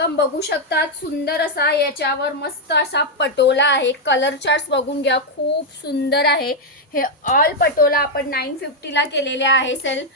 Welcome. बघू शकतात सुंदर असा याच्यावर मस्त असा पटोला आहे. कलर चार्ट्स बघून घ्या, खूप सुंदर आहे. हे ऑल पटोला आपण 950 ला केलेले आहे सेल.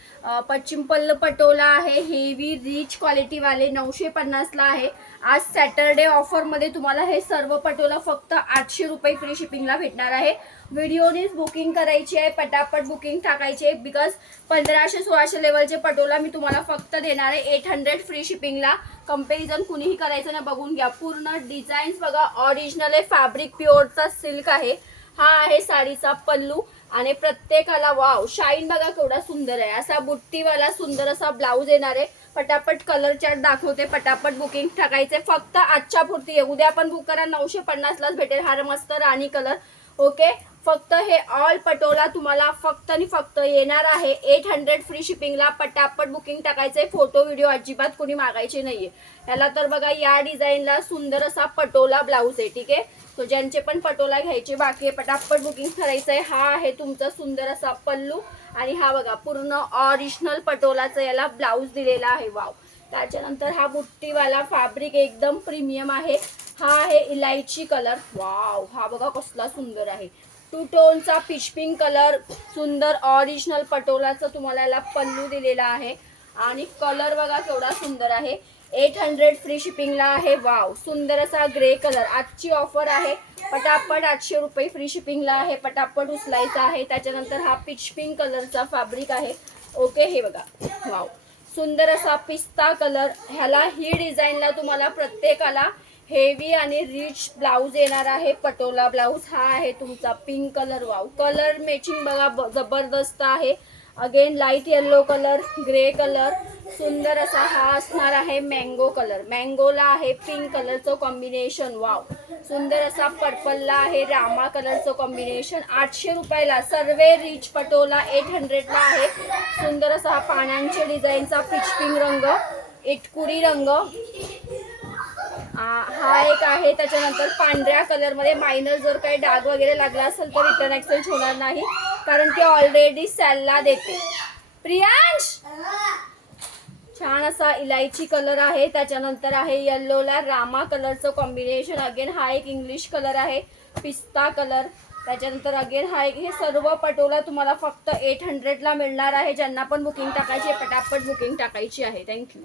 पश्चिम पल्लू पटोला आहे, हेवी रिच क्वालिटी वाले 950 ला आहे. आज सॅटरडे ऑफर मध्ये तुम्हाला हे सर्व पटोला फक्त 800 रुपये फ्री शिपिंगला भेटणार आहे. व्हिडिओनेच बुकिंग करायची आहे, पटापट बुकिंग टाकायची आहे. बिकॉज 1500-1600 लेवलचे पटोला मी तुम्हाला फक्त देणार आहे 800 फ्री शिपिंगला. कंपॅरिझन कुणीही करायचं ना. बघून घ्या, पूर्ण डिझाईन्स बघा, ओरिजिनल आहे, फॅब्रिक प्युअरचा सिल्क आहे. हा आहे साडीचा पल्लू आणि प्रत्येकाला वाव शाईन बघा केवढा सुंदर आहे. असा बुट्टीवाला सुंदर असा ब्लाऊज येणार आहे. पटापट कलर चार्ट दाखवते, पटापट बुकिंग टाकायचे फक्त आजच्या पुरती. उद्या पण बुक करा, 950 लाच भेटेल. हा मस्त राणी कलर. ओके, फक्त हे ऑल पटोला तुम्हाला फक्त आणि फक्त येणार आहे 800 फ्री शिपिंगला. पटापट बुकिंग टाकायचे. फोटो व्हिडिओ अजिबात कोणी मागायचे नाहीये. याला तर बघा, या डिझाईनला सुंदर असा पटोला ब्लाऊज आहे. ठीक आहे, तो ज्यांचे पण पटोला घ्यायचे बाकी आहे पटापट बुकिंग करायचं आहे. हा आहे तुमचा सुंदर असा पल्लू आणि हा बघा पूर्ण ओरिजिनल पटोलाचा याला ब्लाऊज दिलेला आहे. वाव. त्याच्यानंतर हा बुट्टीवाला फॅब्रिक एकदम प्रीमियम आहे. हा आहे इलायची कलर. वाव, हा बघा कसला सुंदर आहे. 2 टोनचा फिश पिंक कलर, सुंदर ओरिजिनल पटोलाचा तुम्हाला याला पल्लू दिलेला आहे. आणि कलर बघा केवढा सुंदर आहे. 800 फ्री शिपिंगला आहे. वाव, सुंदर असा ग्रे कलर. आजची ऑफर आहे, पटापट 800 रुपये फ्री शिपिंगला आहे. पटापट उचलायचा आहे. त्याच्यानंतर हा पिच पिंक कलरचा फॅब्रिक आहे. ओके, हे बघा, वाव, सुंदर असा पिस्ता कलर. ह्याला ही डिझाईनला तुम्हाला प्रत्येकाला हेवी आणि रिच ब्लाऊज येणार आहे. पटोला ब्लाऊज हा आहे तुमचा pink colour. Wow, colour matching बघा जबरदस्त आहे. Again light yellow colour, grey colour, सुंदर असा हा असणार आहे मँगो कलर. मँगोला आहे पिंक कलरचं कॉम्बिनेशन. वाव, सुंदर असा पर्पलला आहे रामा कलरचं कॉम्बिनेशन. 800 रुपयाला सर्व रिच पटोला 800 ला आहे. सुंदर असा पानांच्या डिझाईनचा पिच पिंक रंग, इटकुरी रंग हा एक आहे. त्याच्यानंतर पांढऱ्या कलर मध्ये मायनर जर काही डाग वगैरे लागला असेल तर रिटर्न एक्सचेंज होणार नाही, कारण ते ऑलरेडी सेलला देते. प्रियांश, छान असा इलायची कलर आहे. त्याच्यानंतर आहे येल्लोला रामा कलरचं कॉम्बिनेशन. अगेन हा एक इंग्लिश कलर आहे, पिस्ता कलर. त्याच्यानंतर अगेन हा एक. हे सर्व पटोला तुम्हाला फक्त 800 ला मिळणार आहे. ज्यांना पण बुकिंग टाकायची आहे पटापट बुकिंग टाकायची आहे. थँक्यू.